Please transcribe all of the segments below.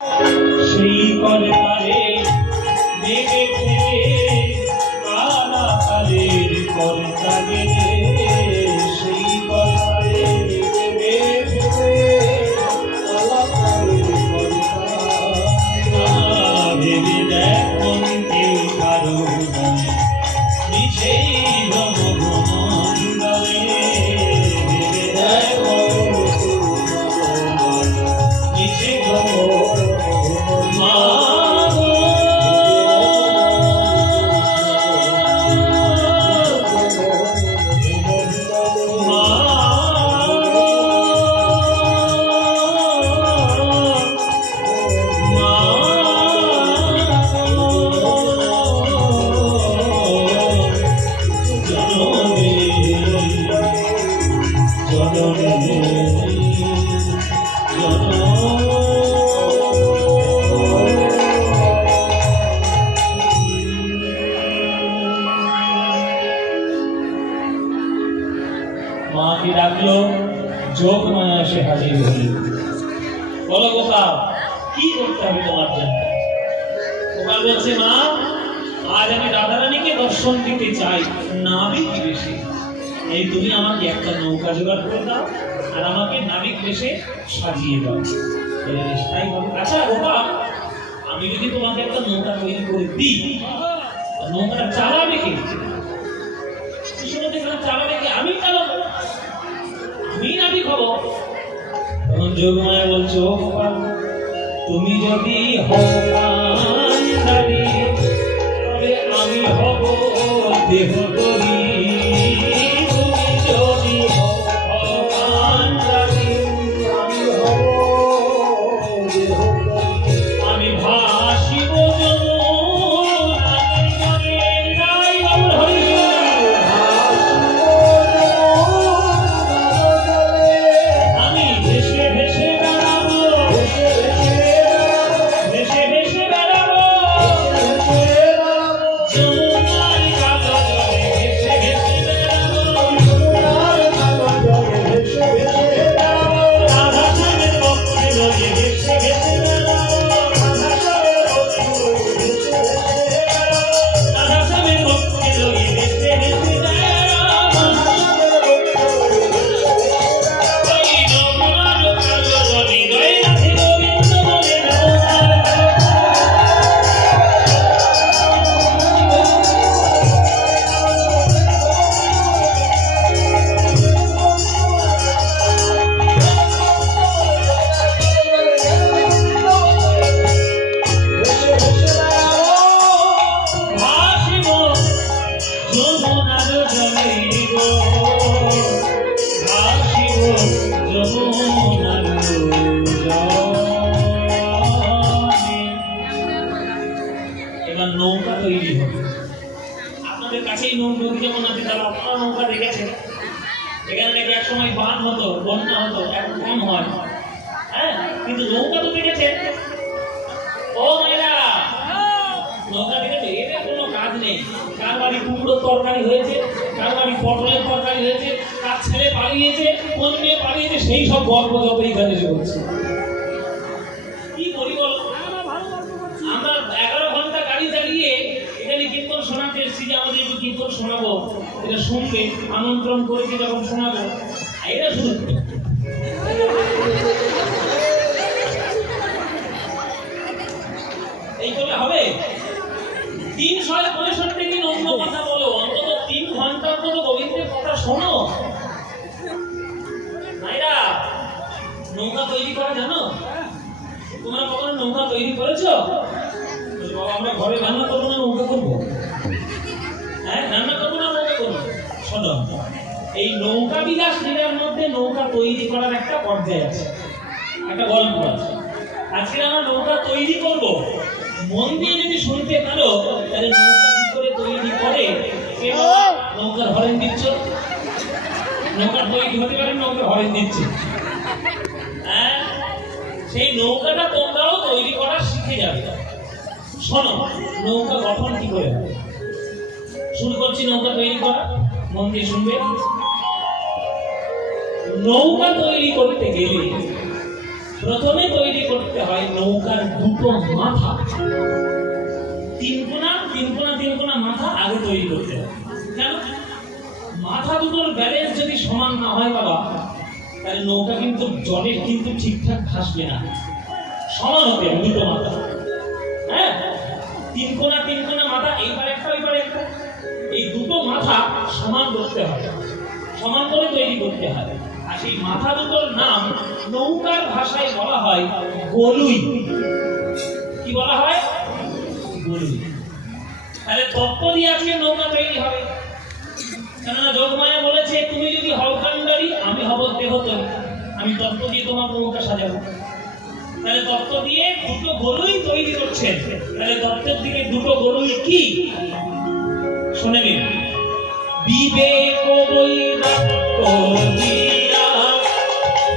সেই করতারে মেঘে ফেলে কালা কালের করতারে সেই করতারে মেঘে ফেলে কালা কালের করতারে ভেবে দেখ মন কেউ কারো নিছেই ভ্রমণে ভেবে দেখ নিছে মাকে ডাকলো, যোগ মায়া এসে হাজির হল। বলো গোপাল, কি করতে হবে তোমার জন্য? গোপাল বলছে, মা আজ আমি রাধারানীকে দর্শন দিতে চাই, নাবিক বেশে। এই তুমি আমাকে একটা নৌকা জোগাড় করে দাও আর আমাকে নাবিক বেশে সাজিয়ে দাও। তাই বলো, আচ্ছা গোপাল, আমি যদি তোমাকে একটা নৌকা তৈরি করে দিই, নৌকাটা চালাবে কে? চালাবে কে? আমি চালাবো, আমি নাবিক হব। তখন যোগমায়া বলছো, তুমি যদি হও কান্ডারি, তবে আমি হব দেহ করি। তুমি যদি হও কান্ডারি, আমি হব দেহ করি। আমি ভাসিব নৌকা তৈরি হবে। আপনাদের কাছেই নদী যেমন আছে, তারা আপনারা নৌকা দেখেছেন। এখানে নাকি এক সময় বান হতো, বন্যা হতো, এখন কম হয়। হ্যাঁ, কিন্তু নৌকা তো দেখেছেন। ও মেয়েরা, নৌকা দেখেছে? এদের কোনো কাজ নেই। কার বাড়ি কুমড়োর তরকারি হয়েছে, কার বাড়ি পটলের তরকারি হয়েছে, কার ছেলে পালিয়েছে, কোন মেয়ে পালিয়েছে, সেই সব গল্প যত এখানে চলছে। কি করি বলো? আমরা 11 ঘন্টা গাড়ি চালিয়ে এখানে কীর্তন শোনাতে এসেছি, যে আমাদের একটু কীর্তন শোনাবো, এটা শুনবে, আমন্ত্রণ করেছি যখন শোনাবো, এটা শুনবে। এই করে হবে? 365 দিন অন্য কথা বলো, অন্তত 3 ঘন্টা অন্তত গোবিন্দের কথা শোনো। নাইরা, নৌকা তৈরি করা জানো? তোমরা কখনো নৌকা তৈরি করেছো? বাবা, আমরা ঘরে রান্না করবো না নৌকা করবো? হ্যাঁ, রান্না করবো না নৌকা করবো? শোনো, এই নৌকা বিলাস লীলার মধ্যে নৌকা তৈরি করার একটা পর্যায় আছে, একটা গল্প আছে। আজকে আমরা নৌকা তৈরি করব, মন দিয়ে যদি শুনতে পারো, তাহলে নৌকা কি করে তৈরি করে? নৌকার হরেন দিচ্ছ, নৌকা তৈরি হতে পারে, নৌকার হরেন দিচ্ছে। হ্যাঁ, সেই নৌকাটা তোমরাও তৈরি করা শিখে যাবে। শোনো, নৌকা গঠন কি করে হবে? শুরু করছি নৌকা তৈরি করা, মন দিয়ে শুনবে। নৌকা তৈরি করতে গেলে প্রথমে তৈরি করতে হয় নৌকার দুটো মাথা, তিন কোনা মাথা আগে তৈরি করতে হয়। কেন? মাথা দুটোর ব্যালেন্স যদি সমান না হয় বাবা, তাহলে নৌকা কিন্তু জলে কিন্তু ঠিকঠাক ভাসবে না। সমান হতে হবে দুটো মাথা। হ্যাঁ, তিন কোনা মাথা, এইবার একটা ওইবার একটা, এই দুটো মাথা সমান করতে হয়, সমান করে তৈরি করতে হয়। আর সেই মাথা দুটোর নাম নৌকার ভাষায় বলা হয় গলুই। কি বলা হয়? গলুই। তাহলে তত্ত্ব দিয়ে আজকে নৌকা তৈরি হবে। কেননা যোগমায়া বলেছে, তুমি যদি হও কান্ডারি, আমি হব দেহতরী, আমি তত্ত্ব দিয়ে তোমার নৌকা সাজাবো। তাহলে তত্ত্ব দিয়ে দুটো গলুই তৈরি করছেন। তাহলে তত্ত্বের দিকে দুটো গলুই কি শুনে নিন। বিবেক বৈরাগ্য দিয়া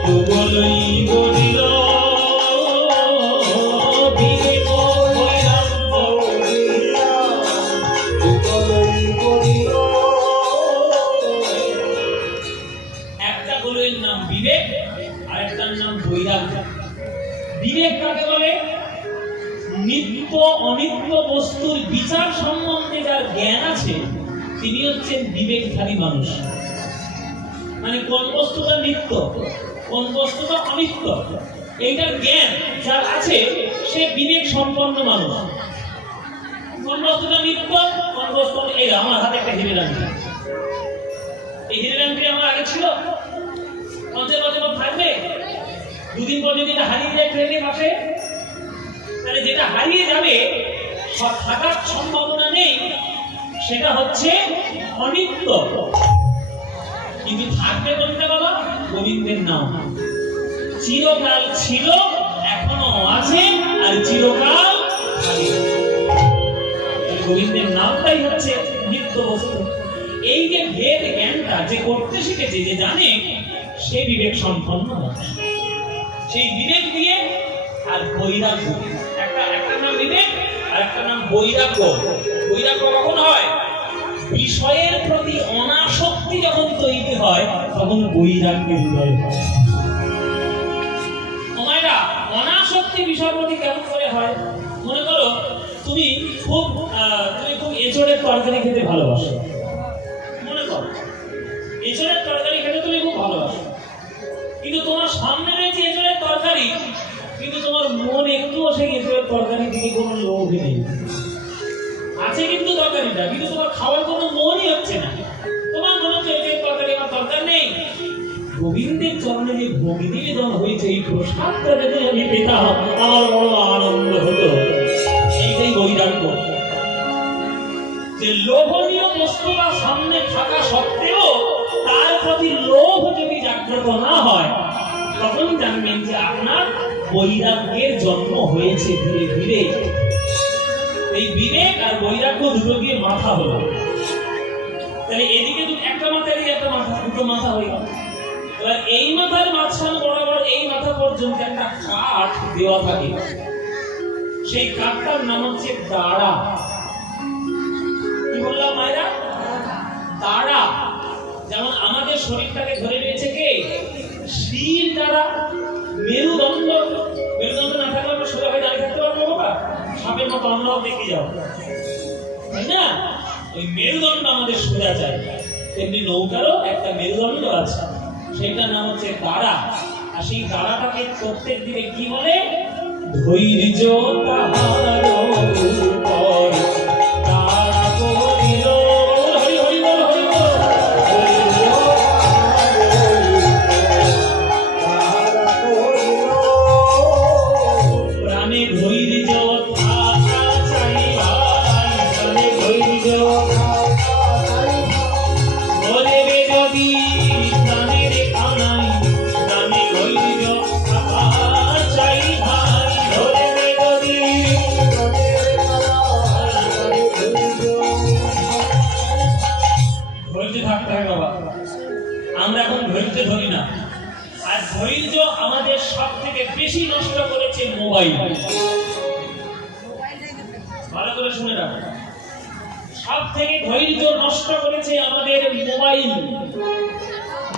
গলুই গড়িল, বিবেক বৈরাগ্য দিয়া গলুই গড়িল। একটা গলুইয়ের নাম বিবেক, আরেকটার নাম বৈরাগ্য। বিবেক কাকে বলে? নিত্য অনিত্য বস্তুর বিচার সম্বন্ধে যার জ্ঞান আছে তিনি হচ্ছেন বিবেকধারী মানুষ। মানে কোন বস্তুটা নিত্য, কোন বস্তুটা অনিত্য, এইটার জ্ঞান যার আছে সে বিবেক সম্পন্ন মানুষ। কোন বস্তুটা নিত্য, কোন বস্তু, এই আমার হাতে একটা হিরে রাখি, এই হিরে রাখি আমার আগে ছিল, ৫ বছর থাকবে, দুদিন পর যদি এটা হারিয়ে যায় ট্রেনে বসে, তাহলে যেটা হারিয়ে যাবে থাকার সম্ভাবনা নেই, সেটা হচ্ছে অনিত্য। কিন্তু থাকবে কোনটা বাবা? গোবিন্দের নাম। চিরকাল ছিল, এখনো আছে, আর চিরকাল গোবিন্দের নামটাই হচ্ছে নিত্য বস্তু। এই যে ভেদ জ্ঞানটা যে করতে শিখেছে, যে জানে, সে বিবেক সম্পন্ন মানুষ। সেই বিবেক দিয়ে আর বৈরাগ্য, একটা নাম বিবেক আর একটা নাম বৈরাগ্য। বৈরাগ্য কখন হয়? বিষয়ের প্রতি অনাসক্তি যখন তৈরি হয় তখন বৈরাগ্যের উদয় হয়। তোমারা অনাসক্তি বিষয়ের প্রতি কেমন করে হয়? মনে করো তুমি খুব এঁচড়ের তরকারি খেতে ভালোবাসো, মনে করো এঁচড়ের তরকারি খেতে তুমি খুব ভালোবাসো, কিন্তু তোমার সামনে রয়েছে এঁচড়ের তরকারি, কিন্তু তোমার মন একটুও সেই এঁচড়ের তরকারি দিকে কোনো লোভ নেই। আছে কিন্তু তরকারিটা, কিন্তু তোমার খাওয়ার কোনো মনই হচ্ছে না। তোমার মনে হচ্ছে এঁচড়ের তরকারি আমার দরকার নেই। গোবিন্দের চরণে যে ভোগ নিবেদন হয়েছে, এই প্রসাদটা যদি আমি পেতাম আমার বড় আনন্দ হতো। এইটাই বৈরাগ্য। যে লোভনীয় বস্তুটা সামনে থাকা সত্ত্বেও তার প্রতি লোভ যদি জাগ্রত না হয়, তখন জানবেন যে আপনার বৈরাগ্যের জন্ম হয়েছে ধীরে ধীরে। এই বিবেক আর বৈরাগ্য দুটো দিয়ে মাথা হলো। তাহলে এদিকে একটা মাথা, এদিকে একটা মাথা, দুটো মাথা হয়ে গেল। এবার এই মাথার মাঝখানে বরাবর এই মাথা পর্যন্ত একটা কাঠ দেওয়া থাকে, সেই কাঠটার নাম হচ্ছে দাঁড়া। কি বললাম মায়েরা? দাঁড়া। যেমন আমাদের শরীরটাকে ধরে রয়েছে কে? শির দ্বারা। মেরুদণ্ড না থাকলে আমরা সোজা হয়ে দাঁড়িয়ে থাকতে পারবো বাবা? সাপের মতো আমরাও দেখে যাবো, তাই না? ওই মেরুদণ্ড আমাদের সোজা চাই। তেমনি নৌকারও একটা মেরুদণ্ড আছে, সেটার নাম হচ্ছে দাঁড়া। আর সেই দাঁড়াটাকে প্রত্যেক দিনে কি বলে? ধৈর্য তাহার উপর দাঁড়া করিল। হরি হরি বল, হরি বল। প্রাণে ধৈর্য থাকা চাই ভাই, প্রাণে ধৈর্য বলে যদি প্রাণের কানাই, প্রাণে ধৈর্য থাকা চাই ভাই, ধরে যদি ধৈর্য থাকতে হয় বাবা। আমরা এখন ধৈর্য ধরি না। আর ধৈর্য আমাদের সব থেকে বেশি নষ্ট করেছে মোবাইল। ভালো করে শুনে রাখো, সব থেকে ধৈর্য নষ্ট করেছে আমাদের মোবাইল।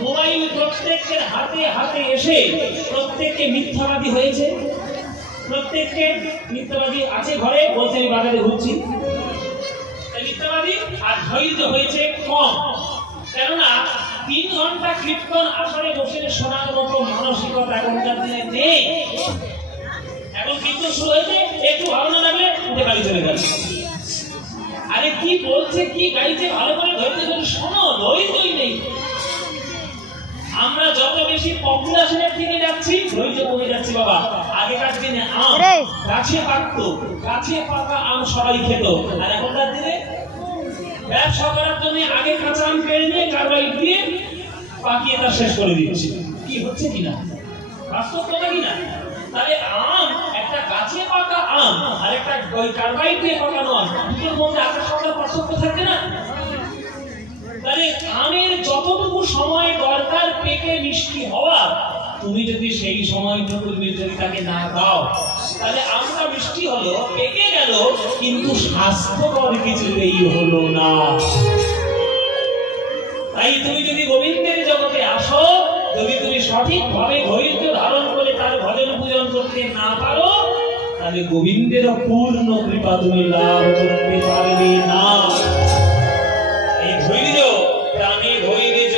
মোবাইল প্রত্যেকের হাতে হাতে এসে প্রত্যেককে মিথ্যাবাদী হয়েছে। প্রত্যেককে মিথ্যাবাদী আছে ঘরে, বলছে আমি বাজারে ঘুরছি, মিথ্যাবাদী। আর ধৈর্য হয়েছে কম, কেননা 3 ঘন্টা কীর্তন আসরে বসে শোনার মতো মানসিকতা এখনকার দিনে নেই। এখন কীর্তন শুরু হয়েছে, একটু ভালো না লাগলে উঠে গাড়ি চলে গেল। আরে কি বলছে, কি গাইছে, ভালো করে ধৈর্য ধরে শোনো, ধৈর্যই নেই। আমরা যত বেশি পপুলেশনের দিকে যাচ্ছি ধৈর্য কমে যাচ্ছে বাবা। আগেকার দিনে আম গাছে পাকতো, গাছে পাকা আম সবাই খেত, আর এখনকার দিনে ব্যবসা করার জন্য আগে কাঁচা আম পেড়ে নিয়ে কারবাইট দিয়ে পাকিয়ে তা শেষ করে দিচ্ছে। কি হচ্ছে কিনা বাস্তব কথা কিনা? তাহলে আম একটা গাছে পাকা আম আর একটা ওই কারবাইট দিয়ে পাকানো আম, দুটোর মধ্যে আকাশ পাতার পার্থক্য থাকে না? তাহলে আমের যতটুকু সময় দরকার পেকে মিষ্টি হওয়া, তুমি যদি সেই সময়টুকু যদি তাকে না দাও, তাহলে আমটা মিষ্টি হলো, পেকে গেল, কিন্তু স্বাস্থ্যকর কিছুতেই হলো না। তাই তুমি যদি গোবিন্দের জগতে আসো, যদি তুমি সঠিকভাবে ধৈর্য ধারণ করে তার ভজন পূজন করতে না পারো, তাহলে গোবিন্দের পূর্ণ কৃপা তুমি লাভ করতে পারবে না। এই ধৈর্য প্রাণে ধৈর্য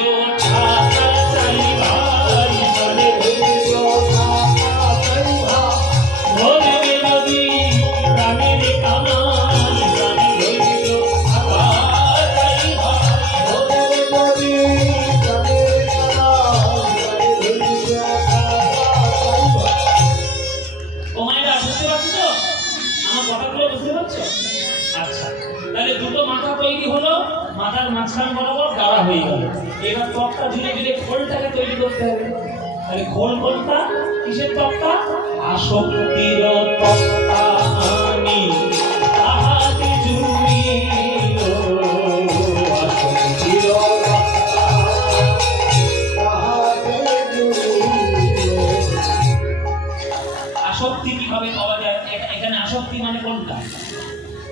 মাথার মাঝখান বরাবর গাড়া হয়ে গেল। এবার তক্তা ধীরে ধীরে খোলটাকে তৈরি করতে হবে। তাহলে খোল কোনটা, কিসের তক্তা? আসক্তির তক্তা আমি তাহাতে জুড়িল, আসক্তির আসক্তি কিভাবে পাওয়া যায়? এখানে আসক্তি মানে কোনটা?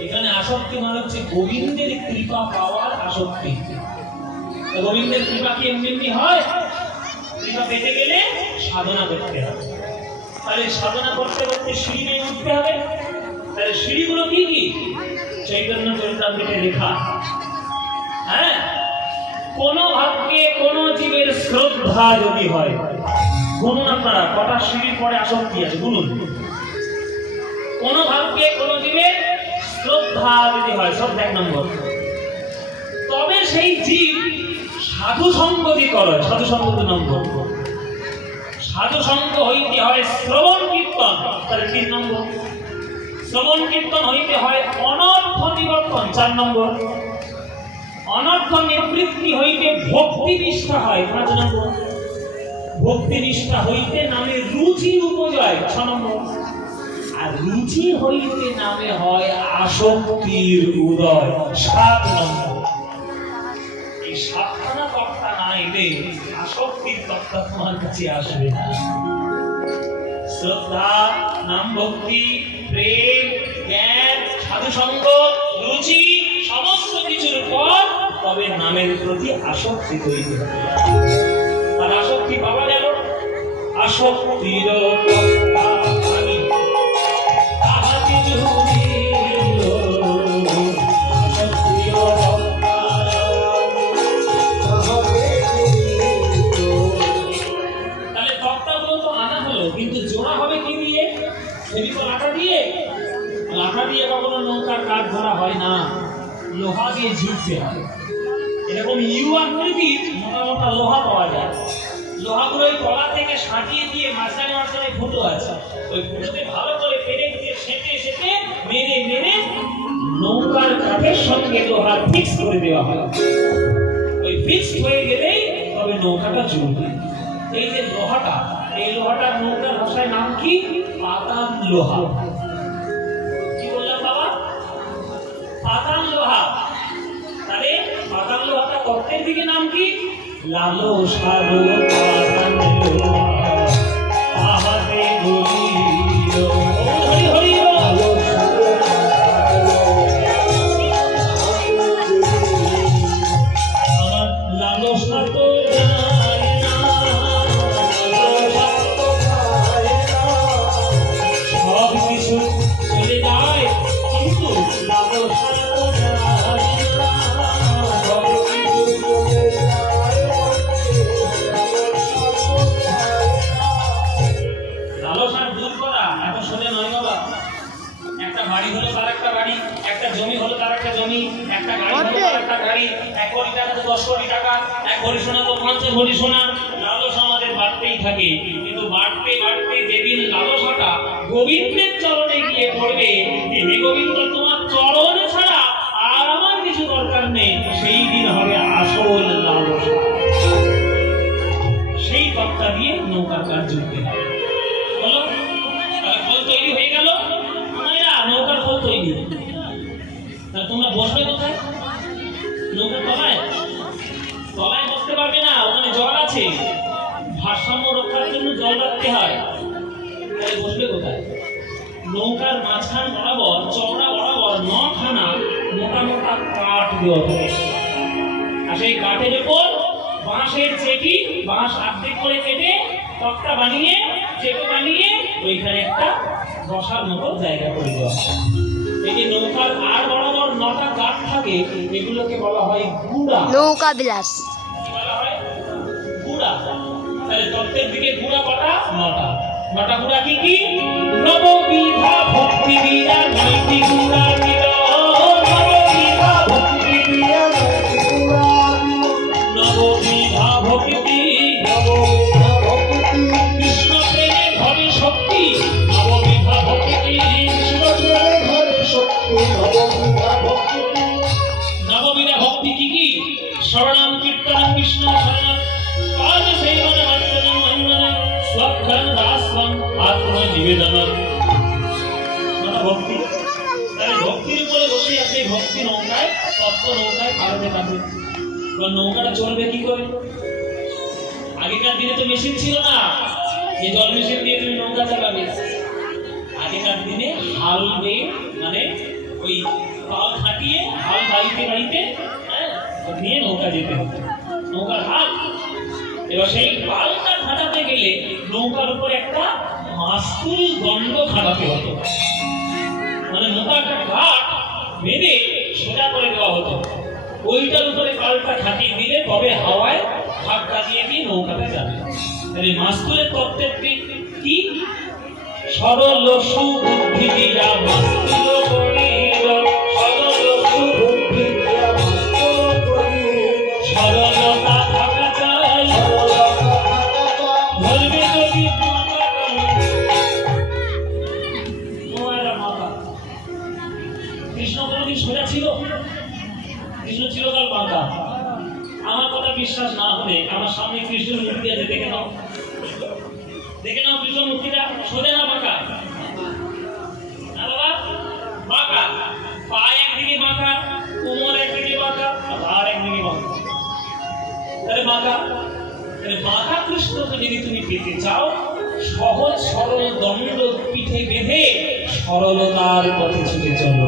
এখানে আসক্তি মানে হচ্ছে গোবিন্দের কৃপা পাওয়ার আসক্তি। গোবিন্দের কৃপা কি এমনি হয়? কৃপা পেতে গেলে সাধনা করতে হবে। তাহলে সাধনা করতে করতে সিঁড়ি নিয়ে উঠতে হবে। তাহলে সিঁড়িগুলো কি কি? চৈতন্য চরিতামৃতে লেখা। হ্যাঁ, কোন ভাবকে কোন জীবের শ্রদ্ধা যদি হয়, গুনুন আপনারা কটা সিঁড়ির পরে আসক্তি আছে, গুনুন। কোন ভাবকে কোন জীবের শ্রদ্ধা যদি হয়, সব 1 নম্বর, তবে সেই জীব সাধু সঙ্গ যদি করে, সাধু সঙ্গ 2 নম্বর, সাধু সঙ্গ হইতে হয় শ্রবণ কীর্তন, তাহলে 3 নম্বর, শ্রবণ কীর্তন হইতে হয় অনর্থ নিবর্তন, 4 নম্বর, অনর্থ নিবৃত্তি হইতে ভক্তি নিষ্ঠা হয়, 5 নম্বর, ভক্তি নিষ্ঠা হইতে নামে রুচি উপজয়, 6 নম্বর, আর রুচি হইতে নামে হয় আসক্তির উদয়, 7 নম্বর। এই 7খানা তক্তা না এলে আসক্তির তক্তা তোমার কাছে আসবে না। শ্রদ্ধা, নাম ভক্তি, প্রেম, জ্ঞান, সাধুসঙ্গ, রুচি, সমস্ত কিছুর পর তবে নামের প্রতি আসক্তি তৈরি হবে। আর আসক্তি পাওয়া গেল, আসক্তির তক্তা আমি তাহাতে জুড়িল, আসক্তির তক্তা তাহলে তক্তাগুলো তো আনা হলো, কিন্তু জোড়া হবে কি দিয়ে? ফেভিকল আঠা দিয়ে। আঠা দিয়ে কখনো নৌকার কাঠ ধরা হয় না, লোহা দিয়ে ঝুঁকতে হয়। এরকম ইউ আকৃতির মোটা মোটা লোহা পাওয়া যায়, লোহাগুলো ওই তলা থেকে সাজিয়ে দিয়ে মাঝখানে মাঝখানে ফুটো আছে, ওই ফুটোতে ভালো করে ফেলে দিয়ে সেঁকে সেঁকে মেরে মেরে নৌকার কাঠের সঙ্গে লোহা ফিক্স করে দেওয়া হয়। ওই ফিক্স হয়ে গেলেই তবে নৌকাটা চলবে। এই যে লোহাটা, এই লোহাটার নৌকার ভাষায় নাম কি? পাতান লোহা। কি বললাম বাবা? পাতান লোহা। তাহলে পাতান লোহাটা অর্থের দিকে নাম কি? লালো সারো পাতান লোহা তাহাতে গলিল, হরি হরি লালো সারো আমার লালো সারো বাড়ি হলো তার একটা বাড়ি, একটা জমি হলো তার একটা জমি, একটা গাড়ি হলো তার একটা গাড়ি, 1 কোটি টাকা তো 10 কোটি টাকা, 1 ভরি সোনা তো 50 ভরি সোনা। লালসা আমাদের বাড়তেই থাকে, কিন্তু বাড়তে বাড়তে যেদিন লালসাটা গোবিন্দের চরণে গিয়ে পড়বে, যে হে গোবিন্দ তোমার চরণে ছাড়া আর আমার কিছু দরকার নেই, সেই দিন হবে আসল লালসা। সেই তত্ত্বা দিয়ে নৌকার কাজ জুড়তে হবে। বলো, তাহলে খোল তৈরি হয়ে গেল, নৌকার খোল তৈরি। তাহলে তোমরা বসবে কোথায়? নৌকার তলায়? তলায় বসতে পারবে না, ওখানে জল আছে, ভারসাম্য রক্ষার জন্য জল রাখতে হয়। তাহলে বসবে কোথায়? নৌকার মাঝখান বরাবর, চওড়া বরাবর 9খানা মোটা মোটা কাঠ দেওয়া থাকে, আর সেই কাঠের উপর বাঁশের চেটি, বাঁশ অর্ধেক করে কেটে তক্তা বানিয়ে, চেটো বানিয়ে ওইখানে একটা বসার মতো জায়গা করে দেওয়া। এই যে নৌকার আর বরাবর 9টা কাঠ থাকে, এগুলোকে বলা হয় গুড়া, নৌকা বিলাস। কি বলা হয়? গুড়া। তাহলে তত্ত্বের দিকে গুড়া কটা? 9টা। 9টা গুড়া কি কি? নববিধা ভক্তি বিনা নৈতি গুড়া দিল, নববিধা ভক্তি বিনা নৈতি গুড়া দিল, নববিধা ভক্তি, নববিধা ভক্তি, কৃষ্ণ প্রেমে ঘরে শক্তি, নববিধা ভক্তি, কৃষ্ণ প্রেমে ঘরে শক্তি, নববিধা ভক্তি। নববিধা ভক্তি কি কি? শরণাম কীর্তনম কৃষ্ণ শরণম, পাদ সেবনম অর্চনম মন্ডনম, স্বক্ষণ দাসম আত্মনিবেদনম। মানে ভক্তি। তাহলে ভক্তির উপরে বসে আছে ভক্তি নৌকায়, তত্ত্ব নৌকায় পারতে পারবে। এবার নৌকাটা চলবে কি করে? আগেকার দিনে তো মেশিন ছিল না যে জল মেশিন দিয়ে তুমি নৌকা চালাবে। আগেকার দিনে হাল বেয়ে, মানে ওই পাল খাটিয়ে হাল বাইতে বাইতে নিয়ে নৌকা যেতে হতো, নৌকার হাল। এবার সেই পালটা খাটাতে গেলে নৌকার উপর একটা মাস্তুল দণ্ড খাটাতে হতো, মানে মোটা একটা ঘাট বেঁধে সোজা করে দেওয়া হতো। ওইটার উপরে পালটা খাটিয়ে দিলে তবে হাওয়ায় ধাক্কা দিয়ে দিয়ে নৌকাতে যাবে। তাহলে মাস্তুলের তত্ত্বের কি? সরল সুবুদ্ধি দিয়া মাস্তুল করিল, সরল সুবুদ্ধি দিয়া মাস্তুল করিল, সরলতা থাকা চাই, সরলতা থাকা চাই, ধরবে যদি মাথা। কৃষ্ণ কোনদিন সোজা ছিল? কৃষ্ণ ছিল কাল বাঁকা। আমার কথা বিশ্বাস না হলে আমার সামনে কৃষ্ণের মূর্তি আছে, দেখে নাও, দেখে নাও কৃষ্ণ মূর্তিটা সোজা না বাঁকা? না বাবা, বাঁকা। পা একদিকে বাঁকা, কোমর একদিকে বাঁকা, আর একদিকে বাঁকা, তাহলে বাঁকা। তাহলে বাঁকা কৃষ্ণকে যদি তুমি পেতে চাও, সহজ সরল দণ্ড পিঠে বেঁধে সরলতার পথে ছুটে চলো।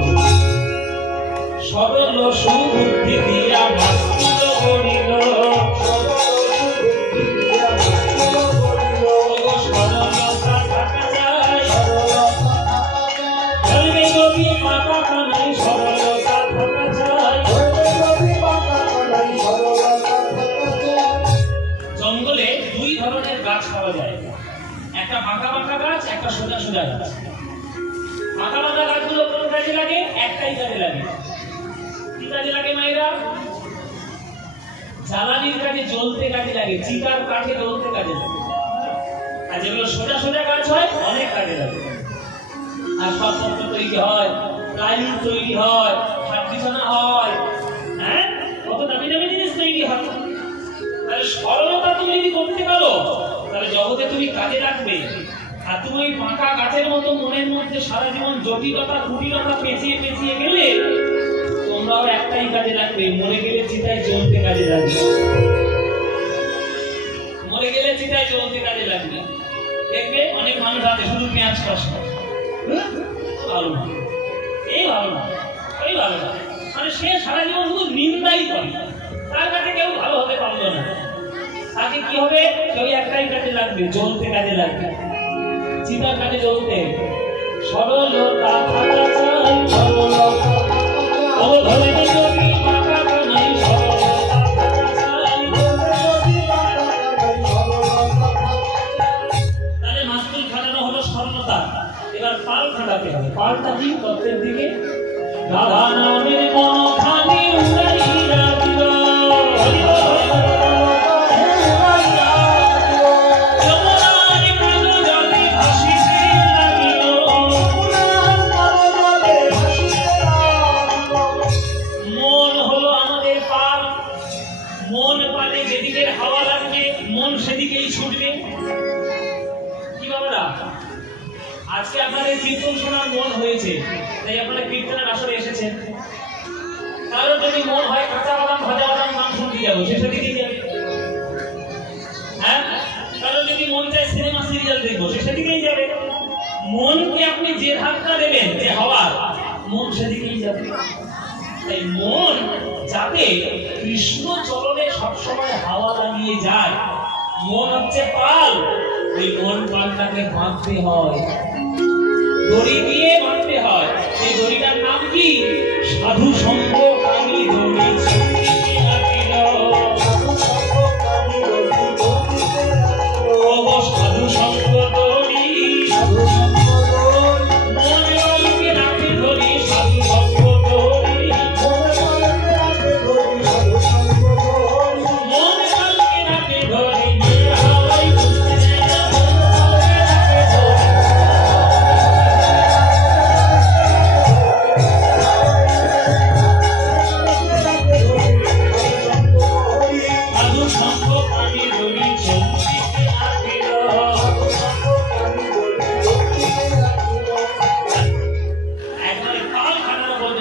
সরল সুবুদ্ধি দিয়া মাস্তুল করিল, সরল সুবুদ্ধি দিয়া মাস্তুল করিল, সরলতা থাকা চাই, সরলতা থাকা চাই, ধরবে যদি মাথা কানাই, সরলতা থাকা চাই, ধরবে যদি মাথা কানাই, সরলতা থাকা চাই। জঙ্গলে 2 ধরনের গাছ পাওয়া যায়, একটা বাঁকা বাঁকা গাছ, একটা সোজা সোজা গাছ। বাঁকা বাঁকা গাছগুলো কোন কাজে লাগে? একটাই কাজে লাগে। কি কাজে লাগে মায়েরা? জ্বালানির কাজে, জ্বলতে কাজে লাগে, চিতার কাঠে জ্বলতে কাজে লাগে। আর যেগুলো সোজা সোজা গাছ হয় অনেক কাজে লাগে। আর সবপত্র তৈরি হয়, প্লাইউড তৈরি হয়, খাট বিছানা হয়, হ্যাঁ, কত দামি দামি জিনিস তৈরি হয়। তাহলে সরলতা তুমি যদি করতে পারো, তাহলে জগতে তুমি কাজে লাগবে। আর তুমি ওই বাঁকা গাছের মতো মনের মধ্যে সারা জীবন জটিলতা কুটিলতা পেঁচিয়ে পেঁচিয়ে গেলে তোমরাও একটাই কাজে লাগবে, মরে গেলে চিতায় জ্বলতে কাজে লাগবে, মরে গেলে চিতায় জ্বলতে কাজে লাগবে। দেখবে অনেক মানুষ আছে শুধু পেঁয়াজ কষ্ট, ভালো না, এই ভালো না, ওই ভালো না, মানে সে সারা জীবন শুধু নিন্দাই করে, তার কাছে কেউ ভালো হতে পারলো না। তাকে কি হবে? ওই একটাই কাজে লাগবে, জ্বলতে কাজে লাগবে, চিতার কাজে জ্বলতে। সরলতা থাকা চাই, সরলতা থাকা চাই, ও ধরে যদি বাঁকা কানাই, সরলতা থাকা চাই, ধরে যদি বাঁকা কানাই, সরলতা থাকা চাই। তাহলে মাস্তুল খাটানো হলো সরলতা। এবার পাল খাটাবো। পাল্টাতে হবে। পাল্টা কি তত্ত্বের দিকে? রাধা নামের মনখানি উড়াইয়া দিল, যমুনার কালো জলে ভাসিতে লাগিল। মন হলো আমাদের পাল, মন পালে যেদিকে হাওয়া লাগবে মন সেদিকেই ছুটবে। কি বাবারা, আজকে আপনাদের কীর্তন শোনার মন হয়েছে, তাই আপনারা কীর্তনের আসরে এসেছেন। কারণ যদি মন হয় কাঁচা বাদাম ভাজা বাদাম গান শুনতে যাবো, সে সেদিকেই যাবে। হ্যাঁ, কারণ যদি মন চায় সিনেমা সিরিয়াল দেখবো, সে সেদিকেই যাবে। মনকে আপনি যে ধাক্কা দেবেন, যে হাওয়া, মন সেদিকেই যাবে। তাই মন যাতে কৃষ্ণ চরণে সবসময় হাওয়া লাগিয়ে যায়, মন হচ্ছে পাল, ওই মন পালটাকে বাঁধতে হয়, দড়ি দিয়ে